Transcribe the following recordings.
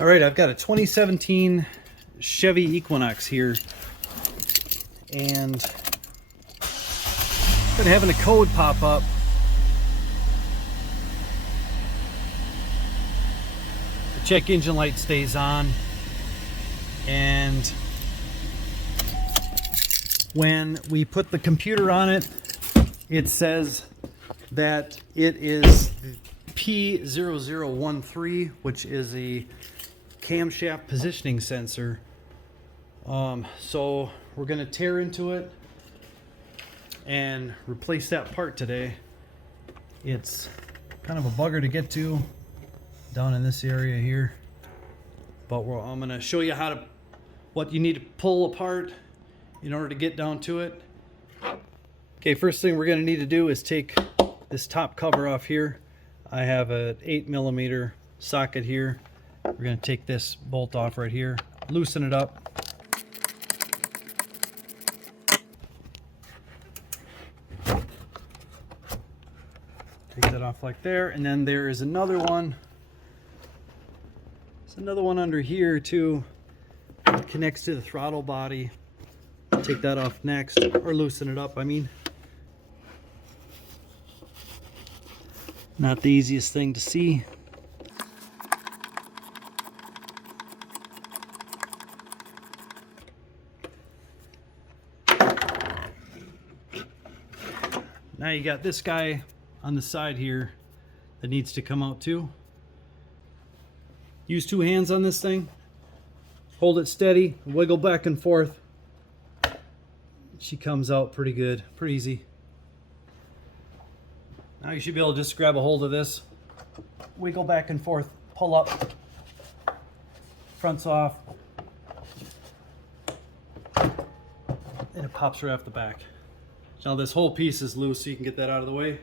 All right, I've got a 2017 Chevy Equinox here, and been having a code pop up. The check engine light stays on, and when we put the computer on it, it says that it is P0013, which is a camshaft positioning sensor. So we're going to tear into it and replace that part today. It's kind of a bugger to get to down in this area here, but I'm going to show you what you need to pull apart in order to get down to it. Okay, first thing we're going to need to do is take this top cover off here. I have an 8mm socket here. We're going to take this bolt off right here, loosen it up. Take that off like there, and then there is another one. There's another one under here too. It connects to the throttle body. Take that off next, or loosen it up, I mean. Not the easiest thing to see. Now you got this guy on the side here that needs to come out too. Use two hands on this thing. Hold it steady, wiggle back and forth. She comes out pretty good, pretty easy. Now you should be able to just grab a hold of this, wiggle back and forth, pull up, front's off, and it pops right off the back. Now this whole piece is loose, so you can get that out of the way.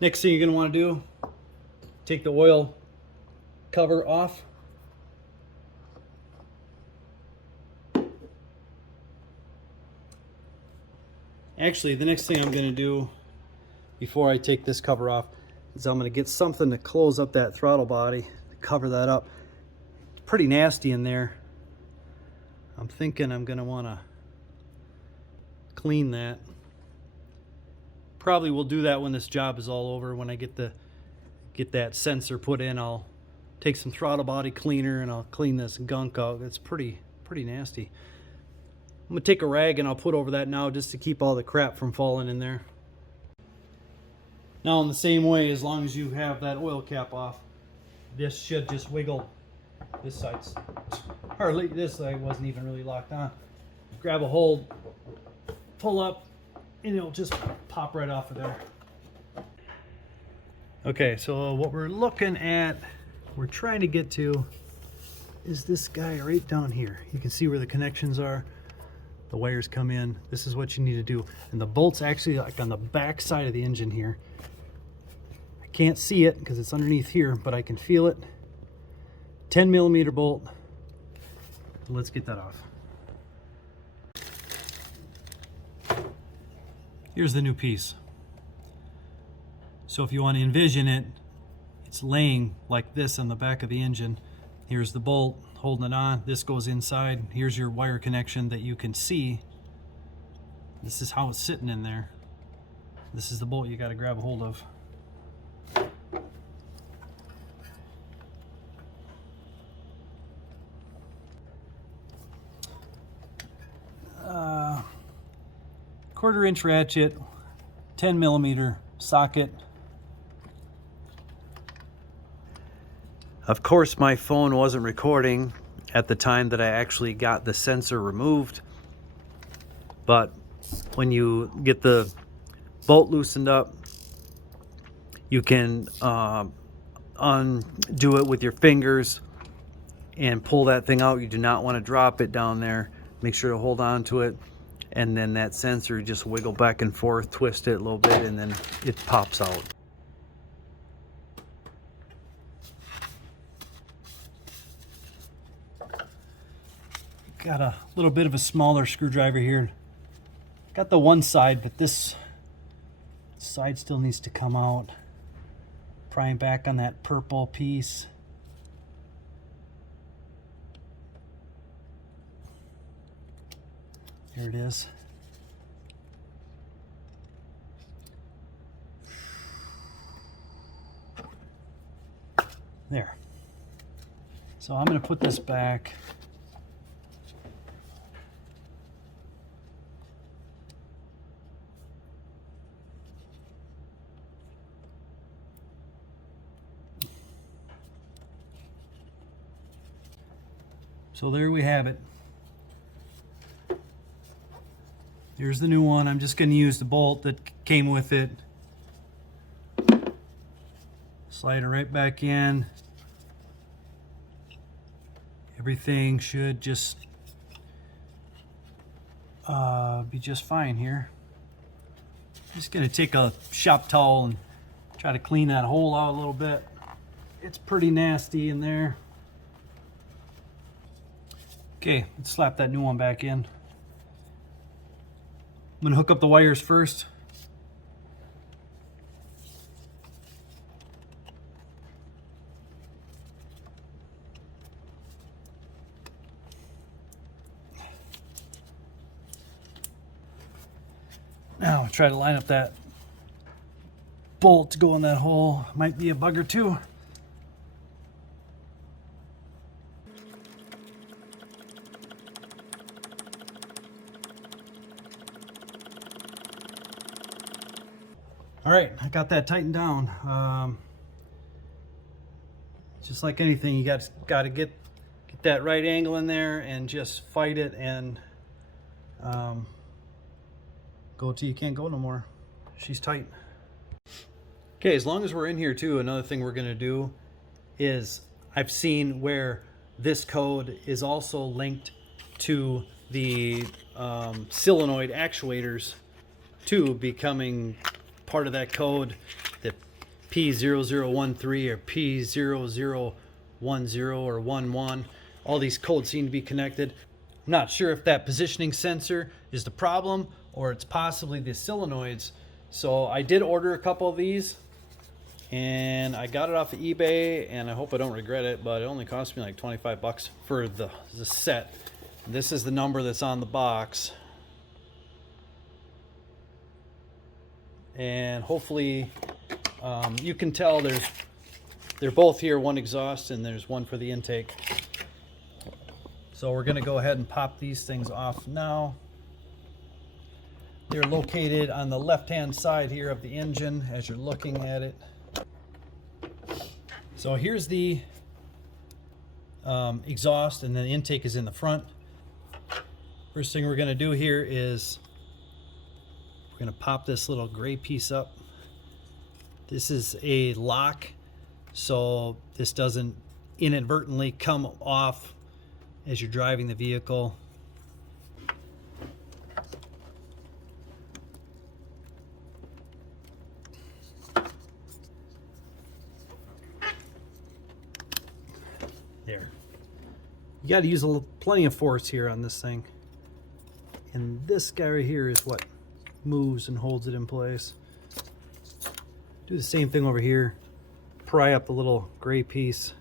Next thing you're going to want to do, take the oil cover off. Actually, the next thing I'm going to do before I take this cover off is I'm going to get something to close up that throttle body, to cover that up. It's pretty nasty in there. I'm thinking I'm going to want to clean that. Probably will do that when this job is all over. When I get that sensor put in, I'll take some throttle body cleaner and I'll clean this gunk out. It's pretty nasty. I'm gonna take a rag and I'll put over that now just to keep all the crap from falling in there. Now in the same way, as long as you have that oil cap off, this should just wiggle. This side's hardly, this side wasn't even really locked on. Grab a hold, pull up, and it'll just pop right off of there. Okay, so what we're looking at, we're trying to get to, is this guy right down here. You can see where the connections are. The wires come in. This is what you need to do. And the bolt's actually like on the back side of the engine here. I can't see it because it's underneath here, but I can feel it. 10mm bolt. Let's get that off. Here's the new piece. So if you want to envision it, it's laying like this on the back of the engine. Here's the bolt holding it on. This goes inside. Here's your wire connection that you can see. This is how it's sitting in there. This is the bolt you got to grab a hold of. Quarter-inch ratchet, 10mm socket. Of course, my phone wasn't recording at the time that I actually got the sensor removed, but when you get the bolt loosened up, you can undo it with your fingers and pull that thing out. You do not want to drop it down there. Make sure to hold on to it, and then that sensor, just wiggle back and forth, twist it a little bit, and then it pops out. Got a little bit of a smaller screwdriver here. Got the one side, but this side still needs to come out. Prying back on that purple piece. Here it is. There. So I'm going to put this back. So there we have it. Here's the new one. I'm just going to use the bolt that came with it. Slide it right back in. Everything should just be just fine here. Just going to take a shop towel and try to clean that hole out a little bit. It's pretty nasty in there. Okay, let's slap that new one back in. I'm going to hook up the wires first. Now I'll try to line up that bolt to go in that hole. Might be a bug or two. All right, I got that tightened down. Just like anything, you got to get that right angle in there and just fight it and go till you can't go no more. She's tight. Okay, as long as we're in here too, another thing we're gonna do is I've seen where this code is also linked to the solenoid actuators too, becoming part of that code, the P0013 or P0010 or 11. All these codes seem to be connected. I'm not sure if that positioning sensor is the problem or it's possibly the solenoids. So I did order a couple of these and I got it off of eBay, and I hope I don't regret it, but it only cost me like 25 bucks for the set. This is the number that's on the box. And hopefully you can tell they're both here, one exhaust and there's one for the intake. So we're going to go ahead and pop these things off now. They're located on the left hand side here of the engine as you're looking at it. So here's the exhaust, and then the intake is in the front. First thing we're going to do here is we're going to pop this little gray piece up. This is a lock, so this doesn't inadvertently come off as you're driving the vehicle. There. You got to use plenty of force here on this thing. And this guy right here is what moves and holds it in place. Do the same thing over here. Pry up the little gray piece.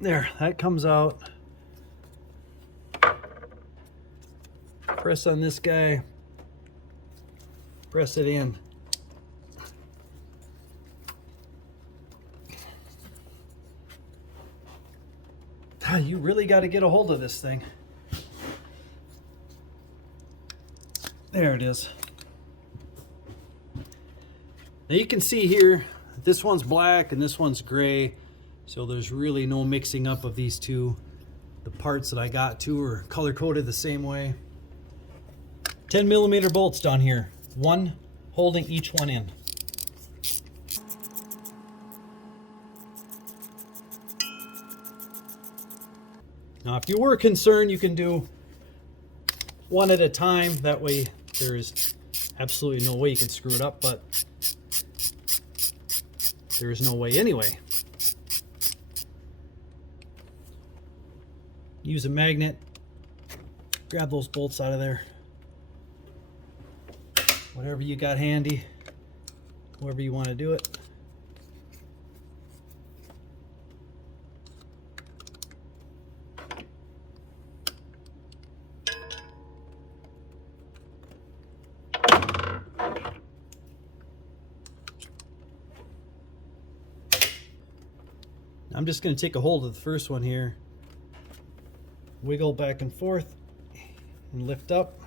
There, that comes out. Press on this guy. Press it in. You really got to get a hold of this thing. There it is. Now you can see here, this one's black and this one's gray, so there's really no mixing up of these two. The parts that I got too are color coded the same way. 10mm bolts down here, one holding each one in. Now, if you were concerned, you can do one at a time. That way, there is absolutely no way you can screw it up, but there is no way anyway. Use a magnet, grab those bolts out of there. Whatever you got handy, however you want to do it. I'm just going to take a hold of the first one here, wiggle back and forth, and lift up.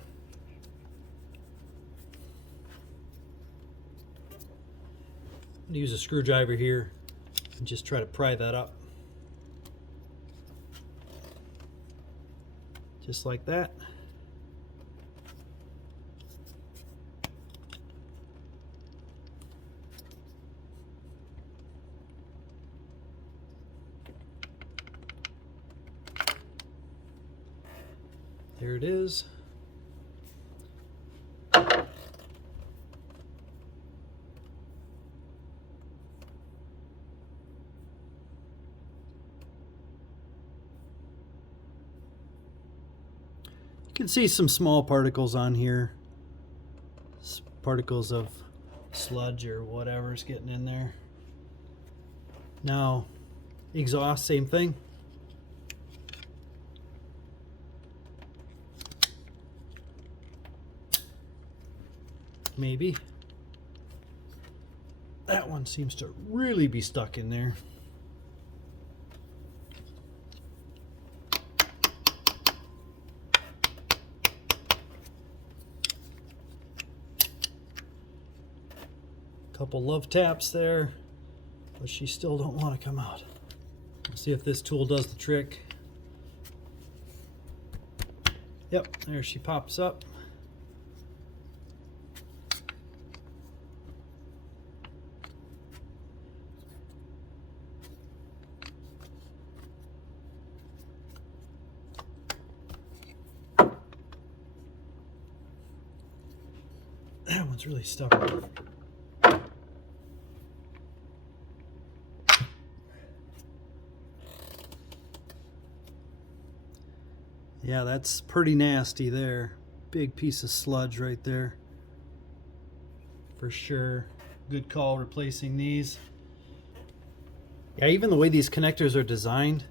I'm going to use a screwdriver here and just try to pry that up. Just like that. There it is. You can see some small particles on here. Particles of sludge or whatever's getting in there. Now, exhaust, same thing. Maybe. That one seems to really be stuck in there. Couple love taps there, but she still don't want to come out. Let's see if this tool does the trick. Yep, there she pops up. That one's really stubborn. Yeah, that's pretty nasty there. Big piece of sludge right there. For sure. Good call replacing these. Yeah, even the way these connectors are designed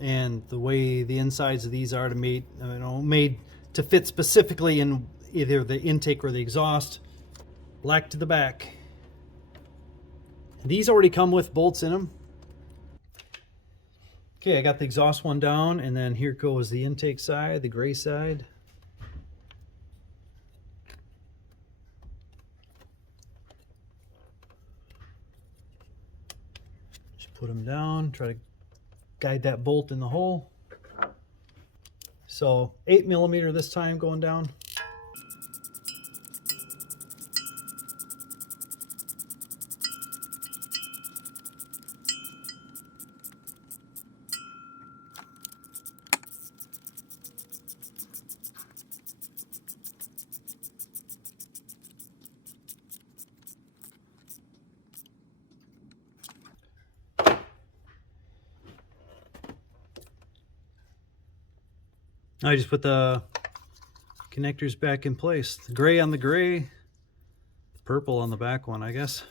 and the way the insides of these are made to fit specifically in either the intake or the exhaust. Black to the back. These already come with bolts in them. Okay, I got the exhaust one down, and then here goes the intake side, the gray side. Just put them down, try to guide that bolt in the hole. So 8mm this time going down. I just put the connectors back in place. The gray on the gray, the purple on the back one, I guess.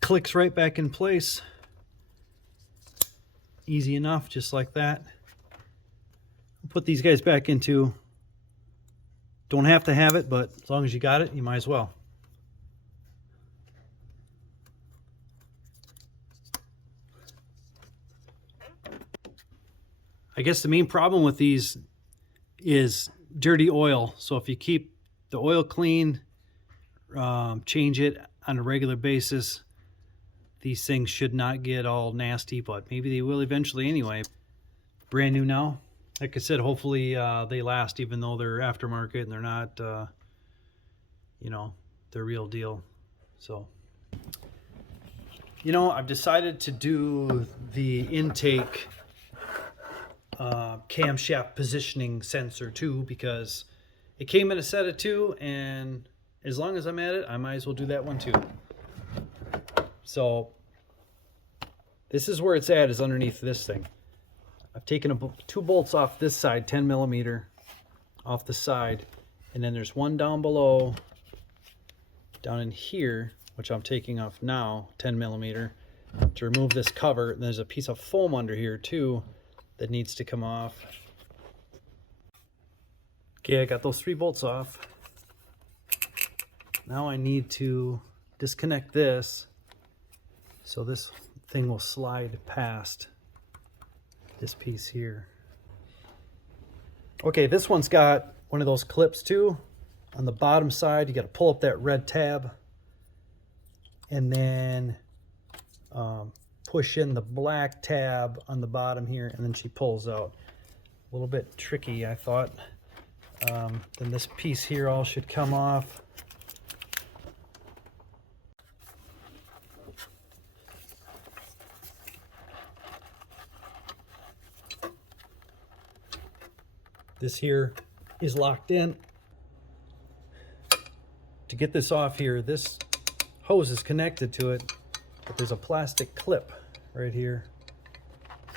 Clicks right back in place. Easy enough, just like that. I'll put these guys back into, don't have to have it, but as long as you got it, you might as well. I guess the main problem with these is dirty oil. So if you keep the oil clean, change it on a regular basis, these things should not get all nasty, but maybe they will eventually anyway. Brand new now. Like I said, hopefully they last, even though they're aftermarket and they're not, you know, the real deal. So, you know, I've decided to do the intake camshaft positioning sensor too, because it came in a set of 2, and as long as I'm at it, I might as well do that one too. So this is where it's at, is underneath this thing. I've taken 2 bolts off this side, 10mm off the side, and then there's one down below, down in here, which I'm taking off now, 10mm, to remove this cover. And there's a piece of foam under here too that needs to come off. Okay, I got those 3 bolts off. Now I need to disconnect this so this thing will slide past this piece here. Okay, this one's got one of those clips too. On the bottom side, you got to pull up that red tab and then push in the black tab on the bottom here, and then she pulls out. A little bit tricky, I thought. Then this piece here all should come off. This here is locked in. To get this off here, this hose is connected to it, but there's a plastic clip right here.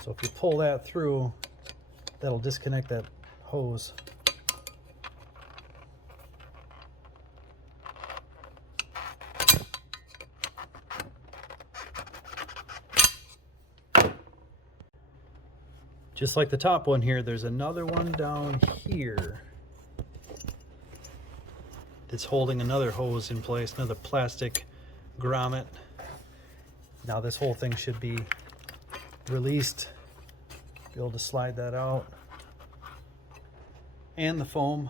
So if you pull that through, that'll disconnect that hose. Just like the top one here, there's another one down here that's holding another hose in place, another plastic grommet. Now this whole thing should be released. Be able to slide that out. And the foam.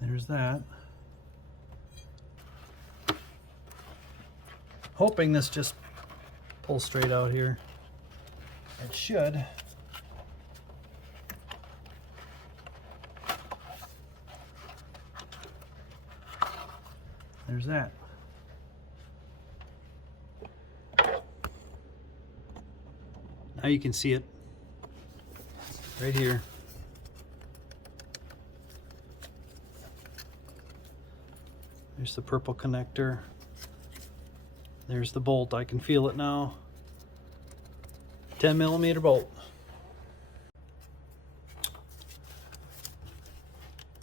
There's that. Hoping this just pulls straight out here. It should. There's that. Now you can see it right here. There's the purple connector. There's the bolt. I can feel it now. 10mm bolt.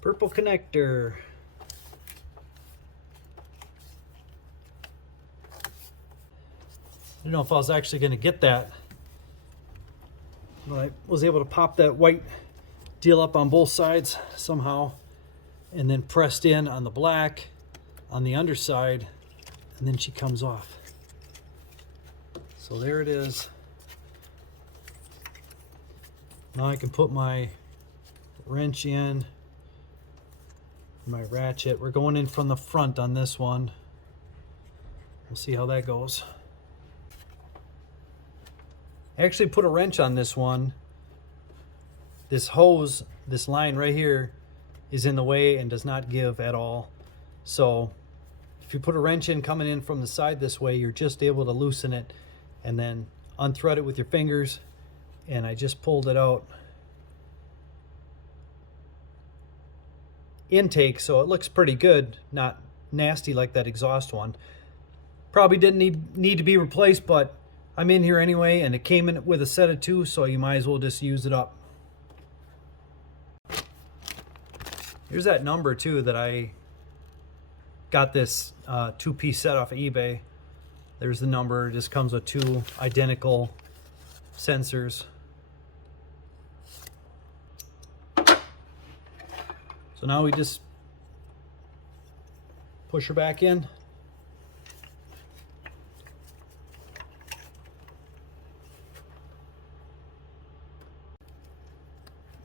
Purple connector. I don't know if I was actually going to get that, but I was able to pop that white deal up on both sides somehow, and then pressed in on the black on the underside, and then she comes off. So there it is. Now I can put my wrench in, my ratchet. We're going in from the front on this one. We'll see how that goes. I actually put a wrench on this one. This hose, this line right here, is in the way and does not give at all. So if you put a wrench in coming in from the side this way, you're just able to loosen it and then unthread it with your fingers. And I just pulled it out. Intake, so it looks pretty good, not nasty like that exhaust one. Probably didn't need to be replaced, but I'm in here anyway, and it came in with a set of 2, so you might as well just use it up. Here's that number too that I got this 2-piece set off of eBay. There's the number. It just comes with 2 identical sensors. So now we just push her back in.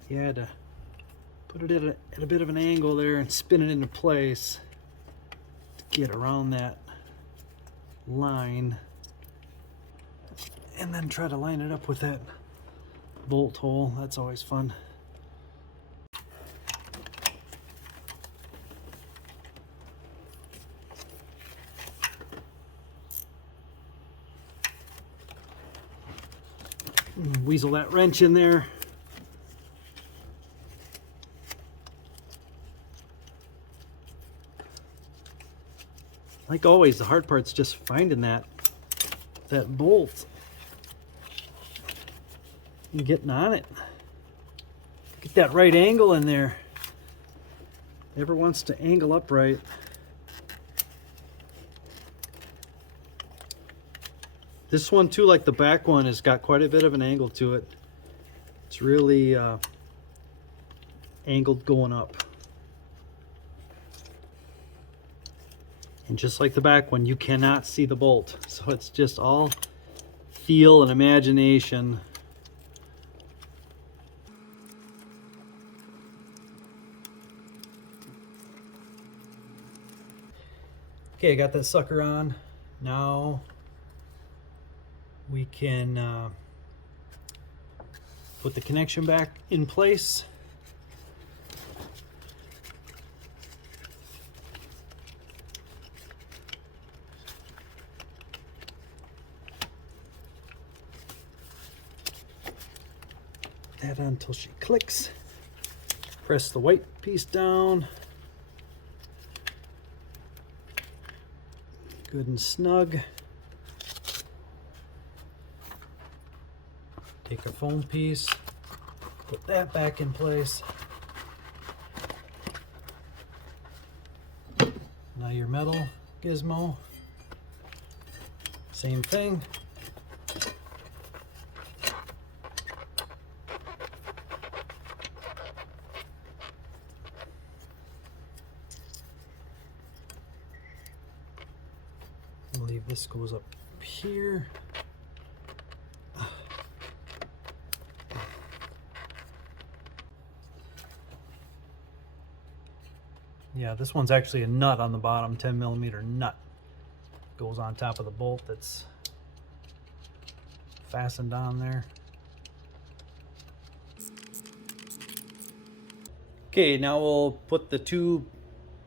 You had to put it at a bit of an angle there and spin it into place to get around that line, and then try to line it up with that bolt hole. That's always fun. Weasel that wrench in there. Like always, the hard part's just finding that bolt and getting on it. Get that right angle in there. Never wants to angle upright. This one too, like the back one, has got quite a bit of an angle to it. It's really angled going up. And just like the back one, you cannot see the bolt. So it's just all feel and imagination. Okay, I got that sucker on. Now we can put the connection back in place. That on until she clicks. Press the white piece down. Good and snug. Take a foam piece, put that back in place. Now your metal gizmo, same thing. I believe this goes up here. Yeah, this one's actually a nut on the bottom, 10mm nut. Goes on top of the bolt that's fastened on there. Okay, now we'll put the two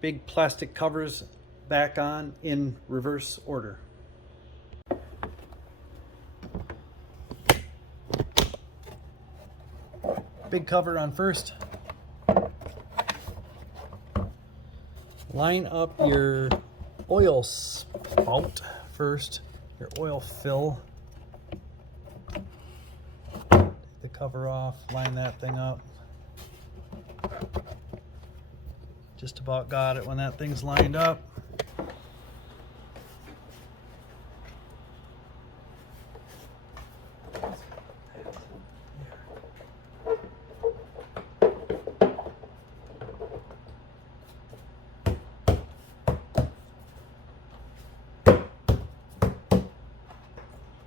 big plastic covers back on in reverse order. Big cover on first. Line up your oil spout first, your oil fill. Take the cover off, line that thing up. Just about got it when that thing's lined up.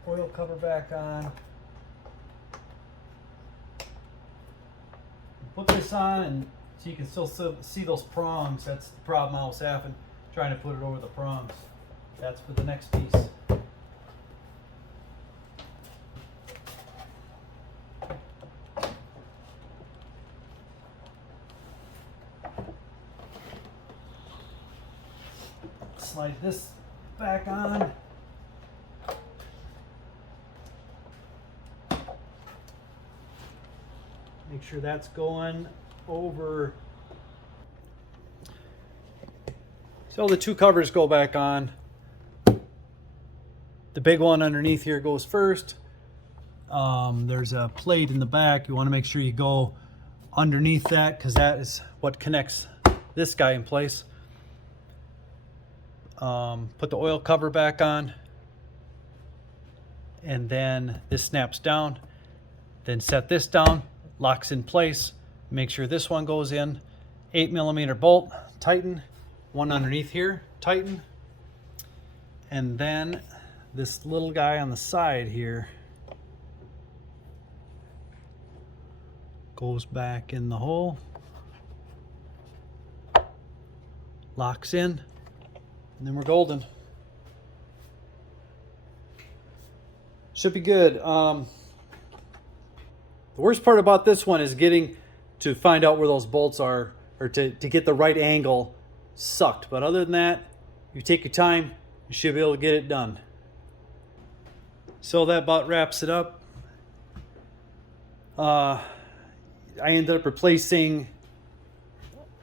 Oil cover back on. Put this on and so you can still see those prongs. That's the problem I was having, trying to put it over the prongs. That's for the next piece. Slide this back on. Make sure that's going over. So the two covers go back on. The big one underneath here goes first. There's a plate in the back. You want to make sure you go underneath that because that is what connects this guy in place. Put the oil cover back on. And then this snaps down. Then set this down. Locks in place. Make sure this one goes in. 8mm bolt, tighten. One underneath here, tighten. And then this little guy on the side here goes back in the hole. Locks in. And then we're golden. Should be good. The worst part about this one is getting to find out where those bolts are, or to get the right angle sucked. But other than that, you take your time, you should be able to get it done. So that about wraps it up. I ended up replacing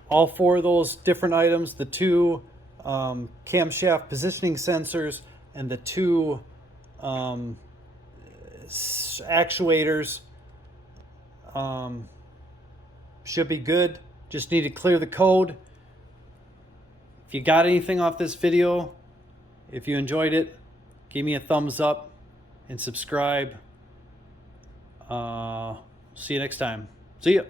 all four of those different items, the two camshaft positioning sensors and the two actuators. Should be good. Just need to clear the code. If you got anything off this video, if you enjoyed it, give me a thumbs up. and subscribe. See you next time. See ya.